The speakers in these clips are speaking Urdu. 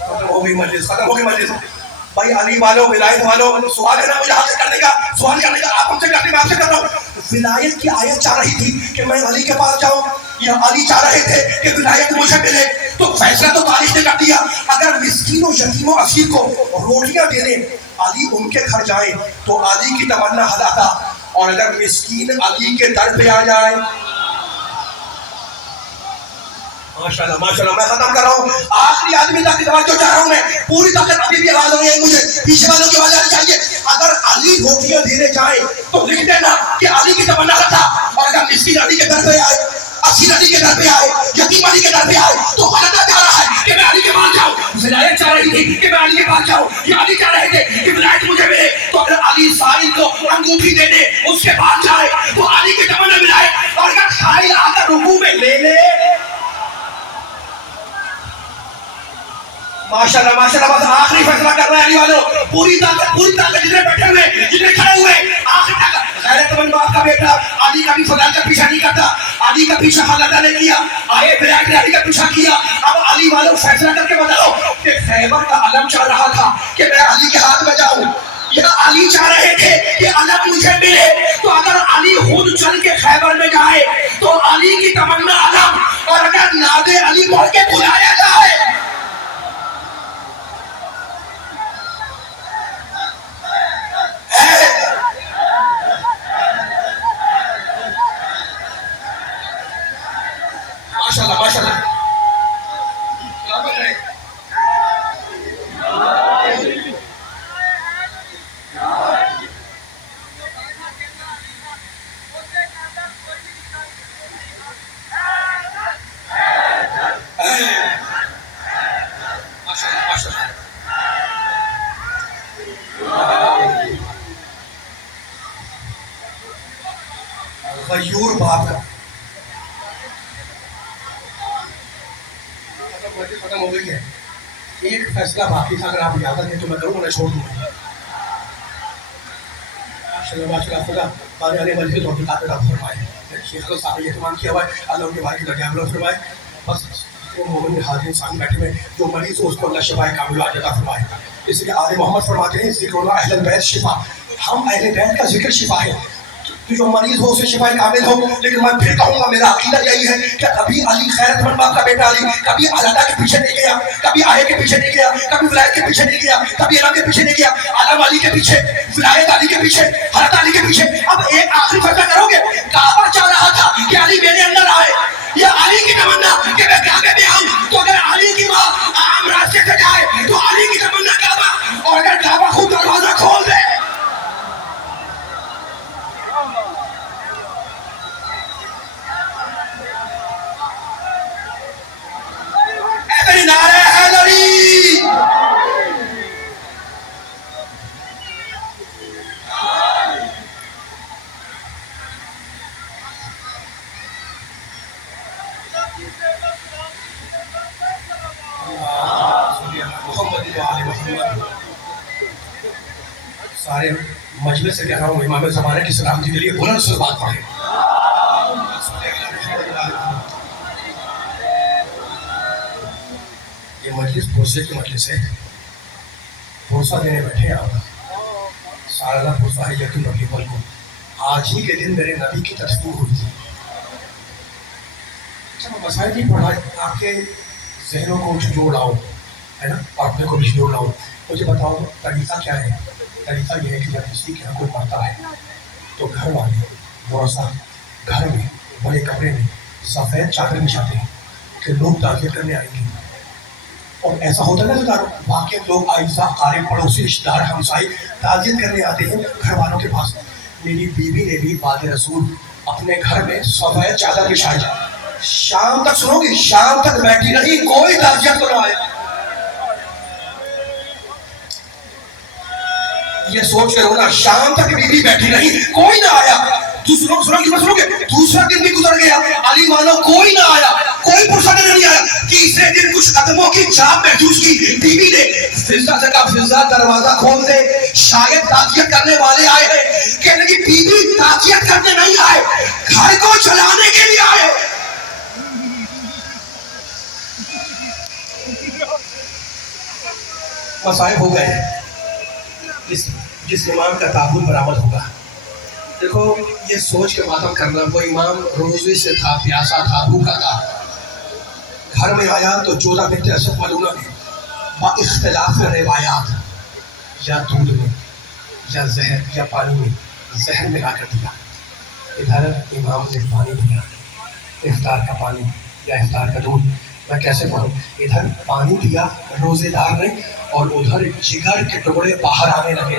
ختم ہو گئی مجلس، ختم ہو گئی مجلس. بھائی علی والوں، ولایت والوں، سوال ہے نا مجھے آپ سے کرنے کا، سوال کرنے کا، آپ ہم سے کرنے، میں آپ سے کر رہا ہوں. ولایت کی آیت چاہ رہی تھی کہ میں علی کے پاس جاؤں، یا علی چاہ رہے تھے کہ ولایت مجھے ملے. تو فیصلہ تو بارش نے کر دیا. اگر مسکین و یتیم و اسیر کو روٹیاں دینے علی ان کے گھر جائیں تو علی کی تمنا ہلاتا، اور اگر مسکین علی کے در پہ آ جائے. ماشاءاللہ ماشاءاللہ. میں ختم کر رہا ہوں. آخری آدمی تک توجہ چاہ رہا ہوں میں. پوری طاقت ابھی بھی آواز ہو رہی ہے مجھے، پیچھے والوں کی آواز آنی چاہیے. اگر علی روٹیاں دینے جائے تو لکھ دینا کہ علی کی تمنا رکھا، اور اگر مسکین علی کے در پہ آئے، اسیر علی کے در پہ آئے، یتیم علی کے در پہ آئے، تو غلطہ چاہ رہا ہے کہ میں علی کے پاس جاؤں. ولایت چاہ رہی تھی کہ میں علی کے پاس جاؤں، یا علی چاہ رہے تھے کہ ولایت مجھے ملے. تو اگر علی سائل کو انگوٹھی دے دے، اس کے پاس جائے تو علی کی تمنا ملائے، اور اگر سائل آ کر رکوع میں لے لے. ماشاءاللہ ماشاءاللہ. بس آخری فیصلہ کر رہے ہیں علی والوں. پوری طاقت جتنے بیٹھے ہوئے، جتنے کھڑے ہوئے، آخری طاقت. غیرت مند باپ کا بیٹا علی کا بھی فضائل کا پیچھا نہیں کرتا. علی کا پیچھا خالدہ نے کیا، آئے ولایت نے علی کا پیچھا کیا. اب علی والوں فیصلہ کر کے بتاؤ کہ خیبر کا علم چاہ رہا تھا کہ میں علی کے ہاتھ میں جاؤں، یا علی چاہ رہے تھے کہ علم مجھے ملے. تو اگر علی خود چل کے خیبر میں جائے تو علی کی تمنا علم، اور اگر نادے علی بول کے بلایا جائے. ماشاءاللہ ماشاءاللہ. غیور باپ کا ختم ہو گئی ہے. ایک فیصلہ باقی تھا، اگر آپ اجازت دیں تو میں کروں، میں چھوڑ دوں. خدا بارے والے مجلس اور کتاب کا فرمائے. شیخ صاحب یہ اہتمام کیا ہوا ہے، اللہ ان کے بھائی کی درجہ بلند فرمائے. بس وہ مومن حاضرین سامنے بیٹھے ہوئے جو مریض ہو اس کو اللہ شفائے کاملہ عطا فرمائے. اس لیے آل محمد فرماتے ہیں ذکر اللہ اہل البیت شفا. ہم اہل بیت کا ذکر شفا ہے. تو جو مریض ہو اسے شفائے کامل ہو. لیکن میں پھر کہوں گا، میرا عقیدہ یہی ہے کہ کبھی علی خیرت مند باپ کا بیٹا علی کبھی علادہ کے پیچھے نہیں گیا، کبھی آہے کے پیچھے نہیں گیا، کبھی ولایت کے پیچھے نہیں گیا، کبھی علم کے پیچھے نہیں گیا. علم علی کے پیچھے، ولایت علی کے پیچھے، حضرت علی کے پیچھے. اب ایک آخری فیصلہ کرو گے. کعبہ چاہ رہا تھا کہ علی میرے اندر آئے، یا علی کی تمنا کہ میں کعبے میں آؤں. تو اگر علی کی ماں عام راستے سے جائے تو علی کی تمنا کعبہ، اور اگر کعبہ خود دروازہ کھول دے. نعرہ حیدری. سارے مجلس سے کہہ رہا ہوں، امام زمانے کی سلامتی کے لیے بلند سے بات پڑھیں. یہ مجلس بھروسے کی مجلس ہے. بھروسہ دینے بیٹھے ہیں آپ. سالانہ بھروسہ ہے یقین ربی بل کو. آج ہی کے دن میرے نبی کی تدفین ہوئی تھی. اچھا میں مسائل نہیں پڑھا، آپ کے ذہنوں کو جوڑ لاؤں ہے نا، اور اپنے کو بھی جوڑ لاؤں. مجھے بتاؤ طریقہ کیا ہے. طریقہ یہ ہے کہ جب کسی کے یہاں کوئی مرتا ہے تو گھر والے ورثہ گھر میں بڑے کمرے میں سفید چادر بچھاتے ہیں کہ لوگ تعزیت کرنے آئیں گے. اور ایسا ہوتا ہے نا واقع لوگ آئزہ قارب پڑوسی رشتہ دار ہمسائے تعزیت کرنے آتے ہیں گھر والوں کے پاس. میری بیوی نے بھی بعد رسول اپنے گھر میں سفید چادر بچھائی. شام تک سنو گی، شام تک بیٹھی رہی، کوئی تعزیت کو نہ آیا. یہ سوچ کے رونا، شام تک بیوی بیٹھی رہی، کوئی نہ آیا. سنو گے دوسرا دن بھی گزر گیا، علی مانو کوئی نہ آیا، کوئی پرسہ نہیں آیا. تیسرے دن کچھ قدموں کی چھاپ محسوس کی. بیوی نے فضا سے کہا فضا دروازہ کھول دے، شاید تعزیت کرنے والے آئے ہیں. کہنے کی بیوی تعزیت کرنے نہیں آئے، گھر کو چلانے کے لیے آئے. مصائب ہو گئے، جس امام کا تابوت برآمد ہوگا، دیکھو یہ سوچ کے ماتم کرنا، وہ امام روزے سے تھا، پیاسا تھا، بھوکا تھا، گھر میں آیا تو جولا بنت اسد ملعونہ نے با اختلاف روایات یا دودھ میں یا زہر یا پانی میں زہر ملا کر دیا. ادھر امام نے پانی دیا، افطار کا پانی یا افطار کا دودھ، میں کیسے پڑھوں؟ ادھر پانی دیا روزے دار نے اور ادھر جگر کے ٹکڑے باہر آنے لگے.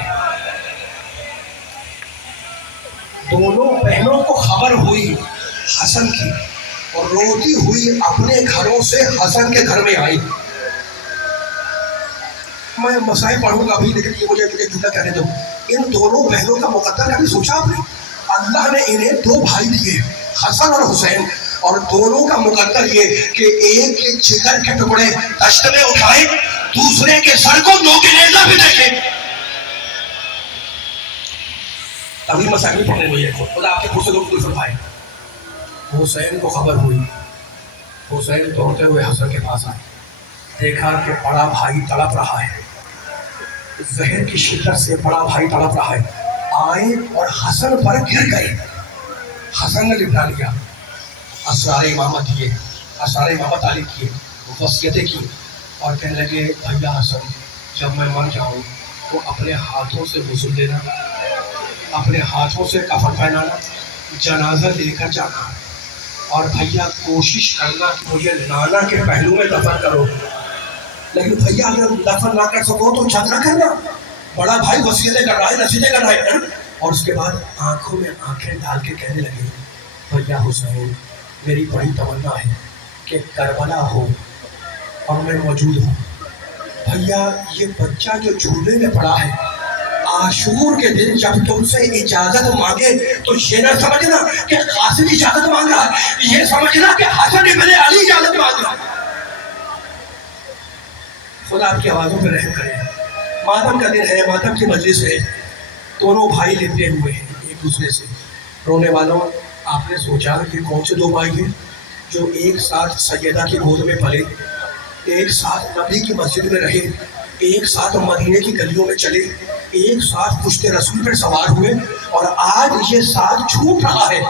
دونوں بہنوں کو خبر ہوئی حسن کی اور روتی ہوئی اپنے گھروں سے حسن کے گھر میں آئی. میں مسائل پڑھوں گا ابھی، لیکن یہ مجھے جھوٹا کہنے دو. ان دونوں بہنوں کا مقدر کبھی سوچا آپ نے؟ اللہ نے انہیں دو بھائی دیے، حسن اور حسین، اور دونوں کا مقدر یہ کہ ایک کے جگر کے ٹکڑے دشت میں اٹھائے، دوسرے کے سر کو نوک نیزہ بھی دیکھے. ابھی مسائل پڑھنے ہوئے خدا آپ کے پرسے لوگ کوئی فرمائے. حسین کو خبر ہوئی، حسین دوڑتے ہوئے حسن کے پاس آئے، دیکھا کہ بڑا بھائی تڑپ رہا ہے، زہر کی شدت سے بڑا بھائی تڑپ رہا ہے. آئے اور حسن پر گر گئے. حسن نے لپٹا لیا، اسرار امامت دیے، اسرار امامت علی کیے، وصیتیں کی اور کہنے لگے بھیا حسن جب میں مر جاؤں تو اپنے ہاتھوں سے غسل دینا، اپنے ہاتھوں سے کفن پہنانا، جنازہ لے کر جانا، اور بھیا کوشش کرنا کہ مجھے نانا کے پہلو میں دفن کرو. لیکن بھیا اگر دفن نہ کر سکو تو جھگڑا کرنا، بڑا بھائی وصیتیں کر رہا ہے، نصیحتیں کر رہا ہے. اور اس کے بعد آنکھوں میں آنکھیں ڈال کے کہنے لگے بھیا حسین میری بڑی تمنا ہے کہ کربلا ہو اور میں موجود ہوں. بھیا یہ بچہ جو جھولے میں پڑا ہے، عاشور کے دن جب تم سے اجازت مانگے تو یہ نہ سمجھنا کہ قاسم اجازت مانگ رہا ہے، یہ سمجھنا کہ حسن ابن علی اجازت مانگ رہا ہے. خدا آپ کی آوازوں پہ رحم کرے. ماتم کا دن ہے، ماتم کی مجلس ہے، دونوں بھائی لپٹے ہوئے ہیں ایک دوسرے سے. رونے والوں آپ نے سوچا کہ کون سے دو بھائی ہیں جو ایک ساتھ سیدہ کی گود میں پلے، ایک ساتھ نبی کی مسجد میں رہے، ایک ساتھ مدینے کی گلیوں میں چلے، ایک ساتھ پشت رسول پر سوار ہوئے، اور آج یہ ساتھ چھوٹ رہا ہے،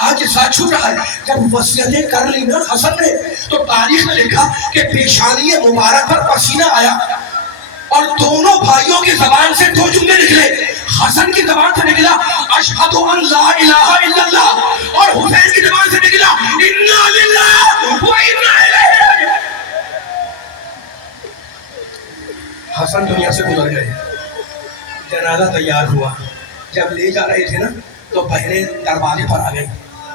آج یہ ساتھ چھوٹ رہا ہے. جب وصیتیں کر لی نا حسن نے تو تاریخ میں لکھا کہ پیشانی مبارک پر پسینہ آیا اور دونوں بھائیوں کی زبان سے دو جملے نکلے. حسن کی زبان سے نکلا اشہد ان لا الہ الا اللہ، اور حسین کی زبان سے نکلا انا للہ و انا الیہ راجعون. حسن دنیا سے گزر گئے، جنازہ تیار ہوا. جب لے جا رہے تھے نا تو بہنیں دروازے پر آ گئی.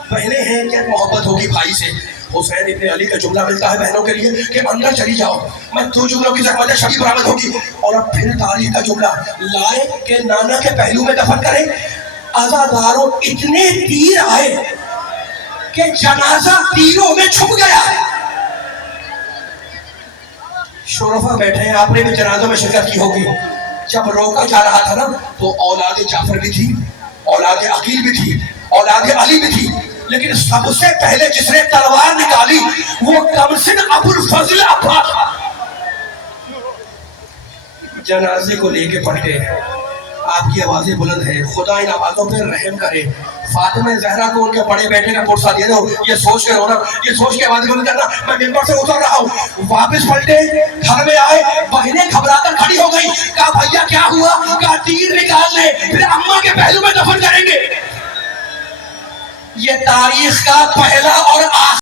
بہنیں ہیں کہ محبت ہوگی بھائی سے. حسین ابن علی کا جملہ ملتا ہے بہنوں کے لیے کہ اندر چلی جاؤ، میں دو جملوں کی زحمت شبی برآمد ہوگی. اور اب پھر تاریخ کا جملہ لائے کہ نانا کے پہلو میں دفن کریں. عزاداروں اتنے تیر آئے کہ جنازہ تیروں میں چھپ گیا. شرفا بیٹھے ہیں، آپ نے بھی جنازوں میں شرکت کی ہوگی. جب روکا جا رہا تھا نا تو اولاد جعفر بھی تھی، اولاد عقیل بھی تھی، اولاد علی بھی تھی، لیکن سب سے پہلے جس نے تلوار نکالی وہ کمسن ابو الفضل عباس تھا. جنازے کو لے کے پلٹے. آپ کی آوازیں بلند ہیں، خدا ان آوازوں پہ رحم کرے. فاطمہ زہرا کو ان کے بڑے بیٹے کا پرسہ دے دو. یہ سوچ کے رونا، یہ سوچ کے آوازیں بلند کرنا میں ممبر سے اتر رہا ہوں. واپس پلٹے، گھر میں آئے، بہنیں گھبرا کر کھڑی ہو گئی. کہا بھیا کیا ہوا؟ کہا تیر نکال لے پھر اماں کے پہلو میں دفن کریں گے. یہ تاریخ کا پہلا اور آخری